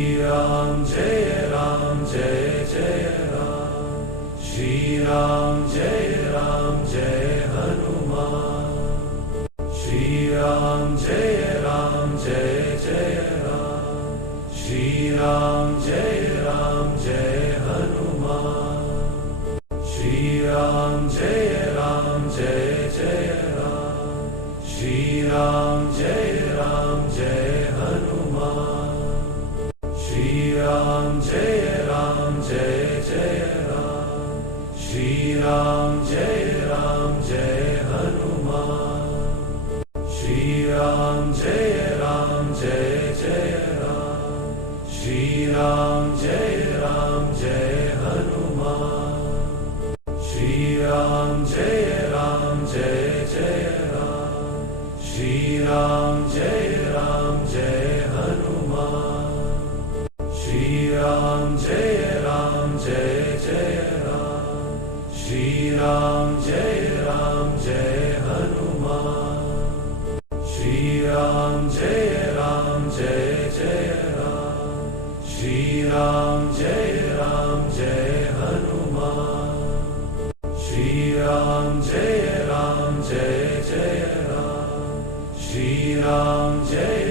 Ram Jai Jai Ram, Shri Ram Jai Hanuman, Shri Ram Jai Jai Ram, Shri Ram Jai Hanuman, Shri Ram Jai Jai Ram, Shri Ram Jai Hanuman, Shri Ram Jai Jai Ram, Shri Ram Jai Hanuman, Shri Ram Jai Jai Ram, Shri Ram Jai Hanuman, Shri Ram Jai Jai Ram, Shri Ram Jai Hanuman, Shri Ram Jai Jai Ram, Shri Ram Jai Hanuman, Shri Ram Jai Jai Ram, Shri Ram Jai Hanuman, Shri Ram Jai Jai Ram, Shri Ram Jai Hanuman, Shri Ram Jai Jai Ram, Shri Ram Jai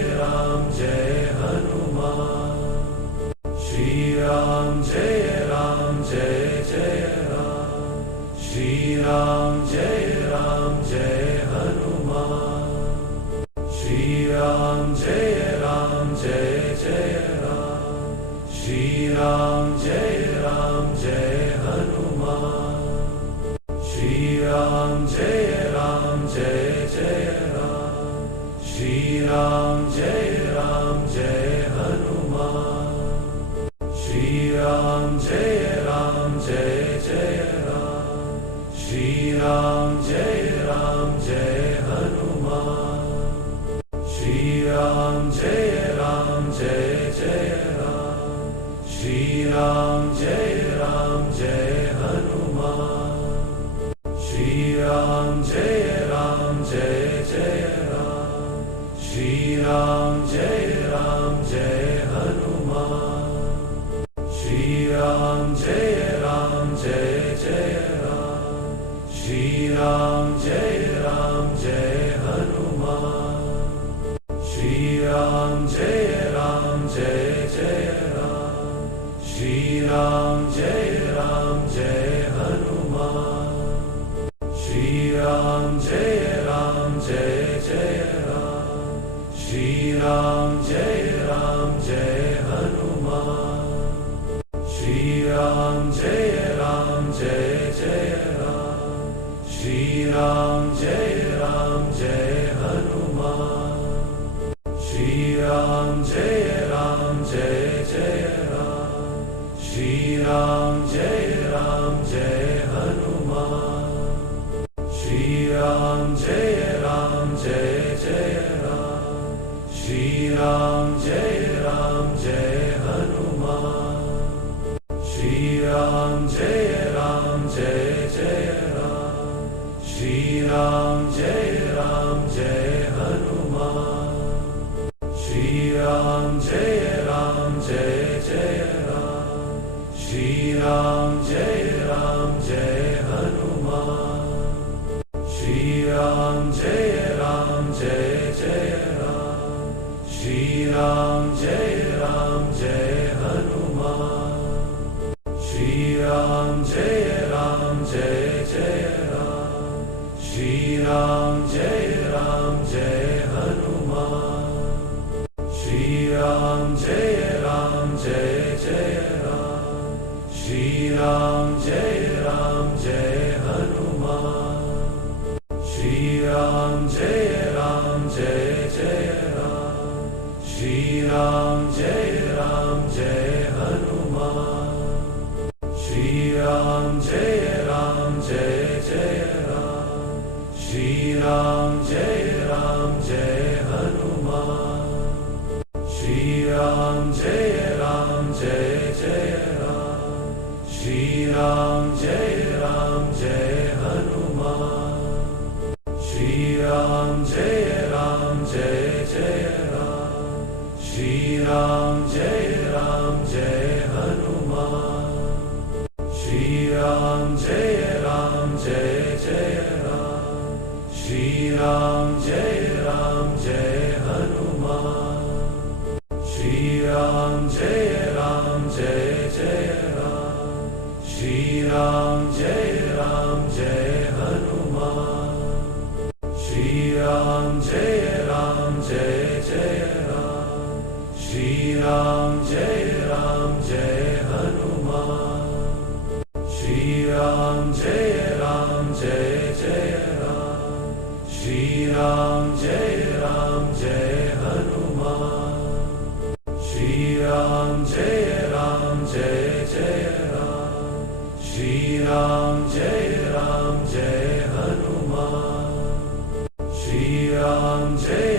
Hanuman, Shri Ram Jai Jai Ram, Shri Ram Jai Hanuman, Shri Ram Jai Jai Ram, Shri Ram Jai Hanuman, Shri Ram Jai Jai Ram, Shri Ram Jai Hanuman, Shri Ram Jai Jai Ram, Shri Ram Jai Hanuman, Shri Ram Jai Jai Ram, Shri Ram Jai Hanuman, Shri Ram Jai Jai Ram, Shri Ram Jai Hanuman, Shri Ram Jai Jai Ram, Shri Ram Jai Hanuman, Shri Ram Jai Jai Ram, Shri Ram Jai Hanuman, Shri Ram Jai Jai Ram, Shri Ram Jai Hanuman, Shri Ram Jai Jai Ram, Shri Ram Jai Hanuman, Shri Ram Jai Jai Ram, Shri Ram Jai Hanuman, Shri Ram Jai Jai Ram, Shri Ram Jai Hanuman, Shri Ram Jai Jai Ram, Shri Ram Jai Hanuman, Shri Ram Jai Jai Ram, Shri Ram Jai Hanuman, Shri Ram Jai Jai Ram, Shri Ram Jai Hanuman, Shri Ram Jai Jai Ram, Shri Ram Jai Hanuman, Shri Ram Jai Jai Ram, Shri Ram Jai Hanuman, Shri Ram Jai Jai Ram, Shri Ram Jai Hanuman, Shri Ram Jai Jai Ram, Shri Ram Jai Hanuman, Shri Ram Jai Jai Ram, Shri Ram Ram Jai Hanuman. Shri Ram Jai Jai Ram. Shri Ram Jai Hanuman. Shri Ram Jai Jai Ram. Shri Ram Jai Hanuman. Shri Ram Jai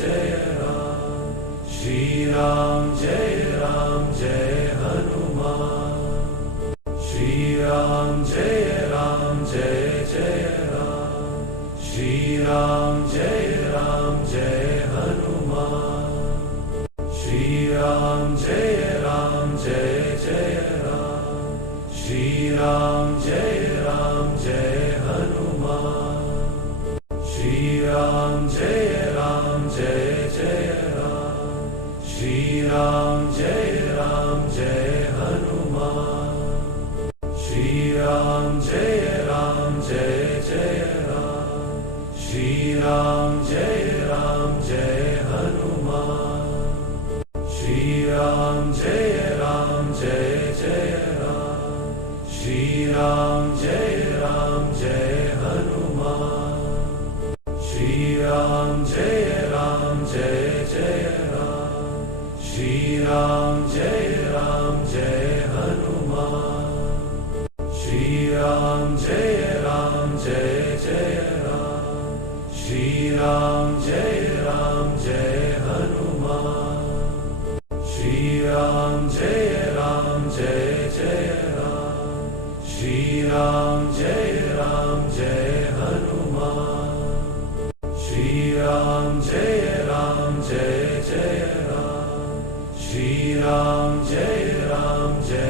Jai Ram. Shri Ram Jai Hanuman. Shri Ram Jai Jai Ram. Shri Ram Jai Hanuman. Shri Ram Jai Jai Ram. Shri Ram Jai Hanuman. Shri Ram Jai Jai Ram. Shri Ram Jai Hanuman. Shri Ram Jai Jai Ram. Shri Ram Jai Hanuman. Shri Ram Jai Jai Ram. Shri Ram Jai Hanuman. Shri Ram Jai Jai Ram. Shri Ram Jai Hanuman. Shri Ram Jai Jai Ram. Shri Ram Jai Hanuman. Shri Ram Jai Jai Ram. Shri Ram Jai Hanuman. Shri Ram Jai Jai Ram. Shri Ram Jai Hanuman. Shri Ram Jai Jai Ram. Shri Ram Jai Hanuman.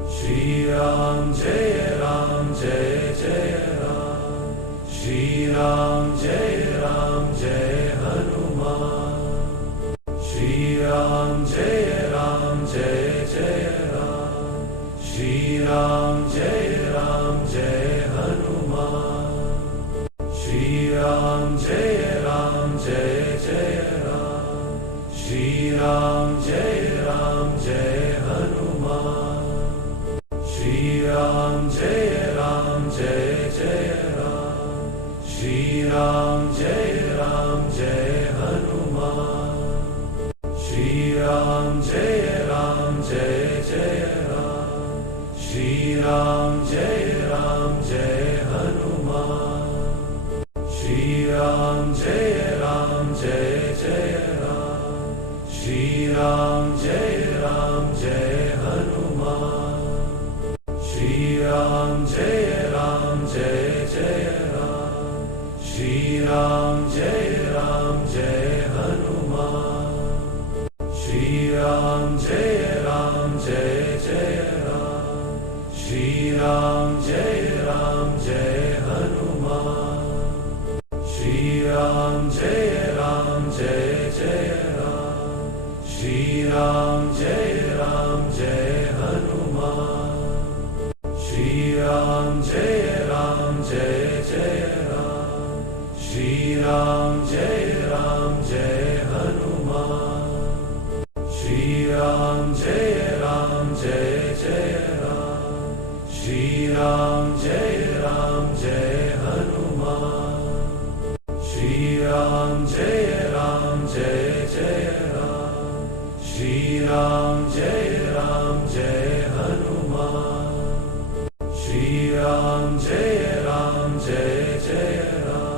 Shri Ram Jai Jai Ram. Shri Ram Jai Hanuman. Shri Ram Jai Jai Ram. Shri Ram Jai Hanuman. Shri Ram Jai Jai Ram. Shri Ram Jai Hanuman. Shri Ram Jai Jai Ram. Shri Ram Jai Hanuman. Shri Ram Jai Jai Ram. Shri Ram Jai Hanuman. Shri Ram Jai Jai Ram. Shri Ram Jai Hanuman. Shri Ram Jai Jai Ram. Shri Ram Jai Hanuman. Shri Ram Jai Jai Ram. Shri Ram Jai Hanuman. Shri Ram Jai Jai Ram. Shri Ram Jai Hanuman. Shri Ram Jai Jai Ram. Shri Ram Jai Hanuman. Shri Ram Jai Jai Ram.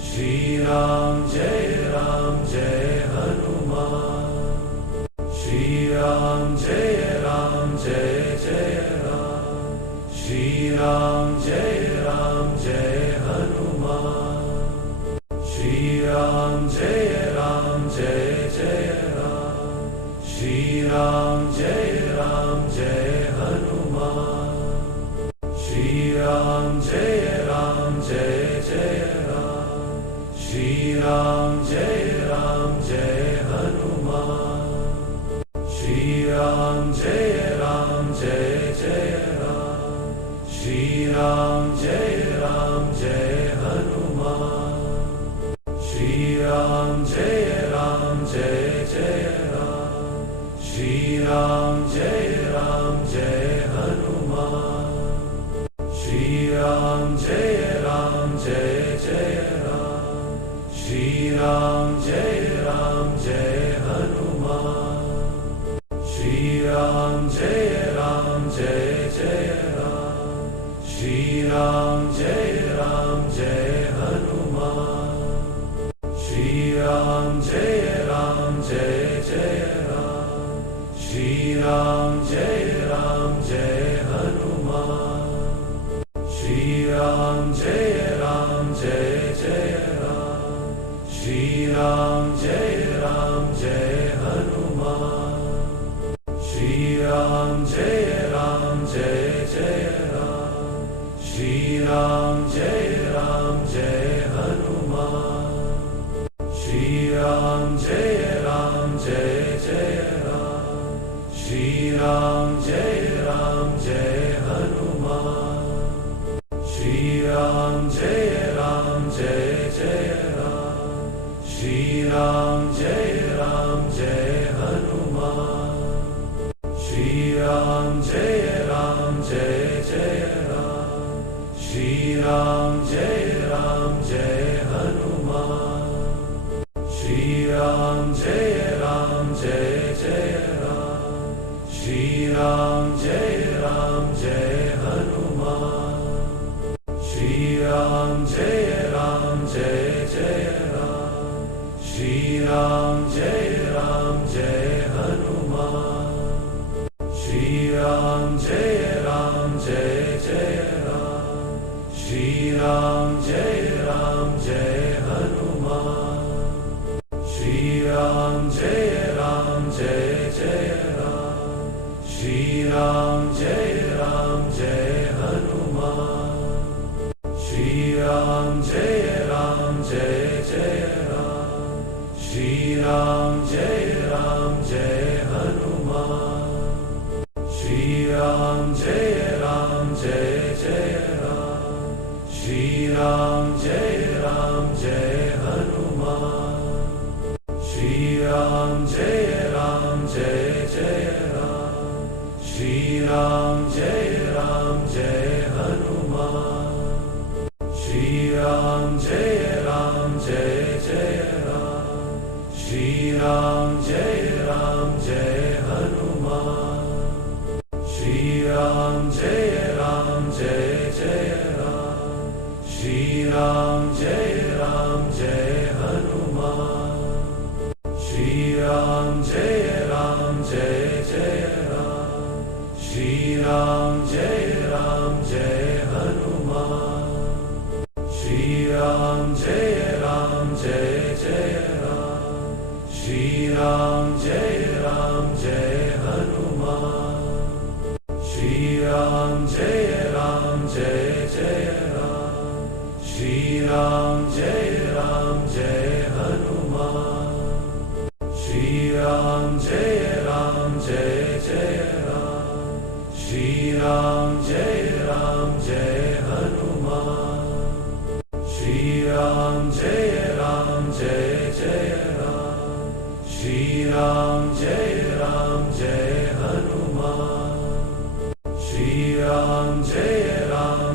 Shri Ram Jai Hanuman. Shri Ram Jai Jai Ram. Shri Ram Jai Hanuman. Shri Ram Jai Jai Ram. Shri Ram Jai Hanuman. Shri Ram Jai Jai Ram. Shri Ram Jai Hanuman. Shri Ram Jai Jai Ram. Shri Ram Jai Hanuman. Shri Ram Jai Jai Ram. Shri Ram Jai Hanuman. Shri Ram Jai Ram Jai Hanuman. Shri Ram Jai Jai Ram. Shri Ram Jai Hanuman. Shri Ram Jai Jai Ram. Shri Ram Jai Hanuman. Shri Ram Jai Jai Ram. Shri Ram Jai Hanuman. Shri Ram Jai Jai Ram. Shri Ram Jai Hanuman. Shri Ram Jai Jai Ram. Shri Ram Jai Hanuman. Shri Ram Jai Jai Ram. Shri Ram Jai Hanuman. Shri Ram Jai Jai Ram. Shri Ram Jai Hanuman. Shri Ram Jai Jai Ram. Shri Ram Jai Hanuman. Shri Ram Jai Jai Ram. Shri Ram Jai Hanuman. Shri Ram Jai Jai Ram. Shri Ram Jai Hanuman. Shri Ram Jai Jai Ram. Shri Ram Jai Hanuman. Shri Ram Jai Jai Ram. Shri Ram Jai Hanuman. Shri Ram Jai Jai Ram. Shri Ram Jai Hanuman. Shri Ram Jai Jai Ram. Shri Ram Jai Hanuman. Shri Ram Jai Jai Ram. Shri Ram Jai Hanuman. Shri Ram Jai Jai Ram. Shri Ram Jai Hanuman. Shri Ram Jai Jai Ram. Shri Ram Jai Hanuman. Shri Ram Jai Jai Ram. Shri Ram Jai Hanuman. Shri Ram Jai Jai Ram. Shri Ram Jai Hanuman. Shri Ram Jai Jai Ram. Shri Ram Jai Hanuman. Shri Ram Jai Jai Ram. Shri Ram Jai Hanuman. Shri Ram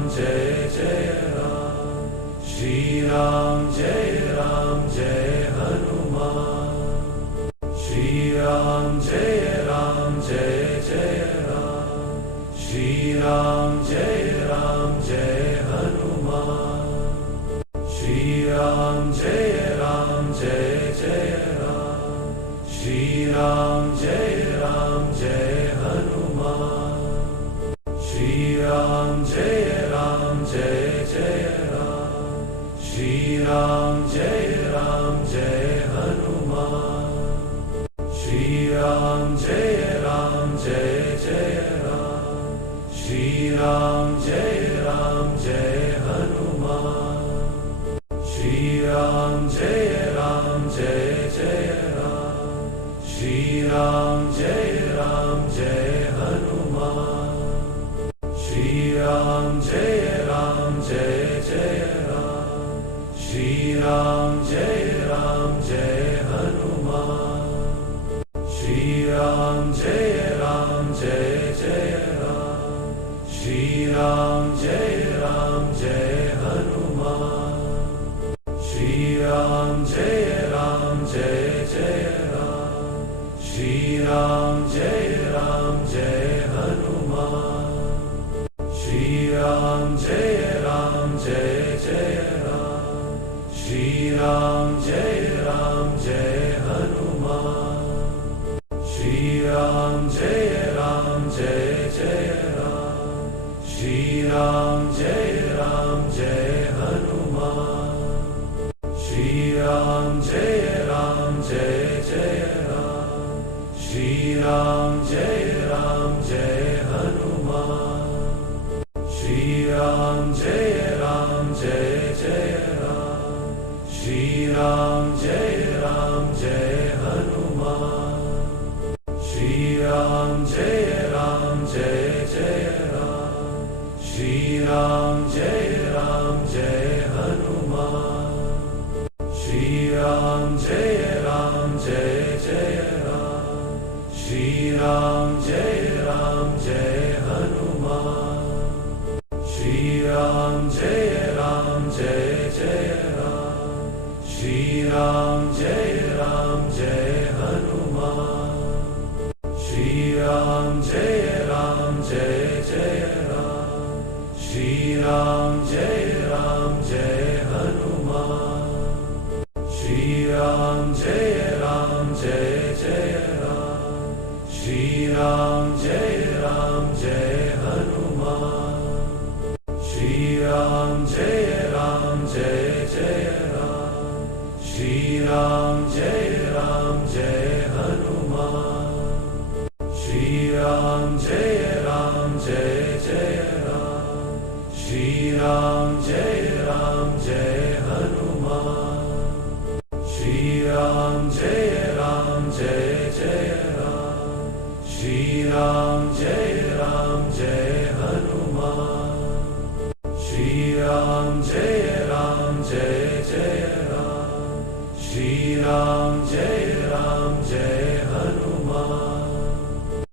Jai Jai Ram. Shri Ram Jai Hanuman. Shri Ram Jai Jai Ram. Shri Ram Jai Hanuman. Shri Ram Jai Jai Ram. Shri Ram Jai Hanuman. Shri Ram Jai Jai Ram. Shri Ram Jai Hanuman. Shri Ram Jai Jai Ram. Shri Ram Jai Hanuman. Shri Ram Jai Jai Ram. Shri Ram Jai Hanuman. Shri Ram Jai Jai Ram. Shri Ram Jai Hanuman. Shri Ram Jai Jai Ram. Shri Ram Jai Hanuman. Shri Ram Jai Ram Jai Hanuman. Shri Ram Jai Jai Ram. Shri Ram Jai Hanuman. Shri Ram Jai Jai Ram. Shri Ram Jai Hanuman. Shri Ram Jai Jai Ram. Shri Ram Jai Hanuman. Shri Ram Jai Jai Ram. Shri Ram Jai Hanuman. Shri Ram Jai Jai Ram. Shri Ram Jai Hanuman. Shri Ram Jai Jai Ram. Shri Ram Jai Hanuman. Shri Ram Jai Jai Ram. Shri Ram Jai Hanuman. Shri Ram Jai Jai Ram. Shri Ram Jai Hanuman. Shri Ram Jai Jai Ram. Shri Ram Jai Hanuman. Shri Ram Jai Jai Ram. Shri Ram Jai Hanuman. Shri Ram Jai Jai Ram. Shri Ram Jai Jai Ram. Shri Ram Jai Jai Ram. Shri Ram Jai Jai Ram. Shri Ram Jai Jai Ram. Shri Ram Jai Jai Ram. Shri Ram Jai Jai Ram. Shri Ram Jai Jai Ram. Shri Ram Jai Jai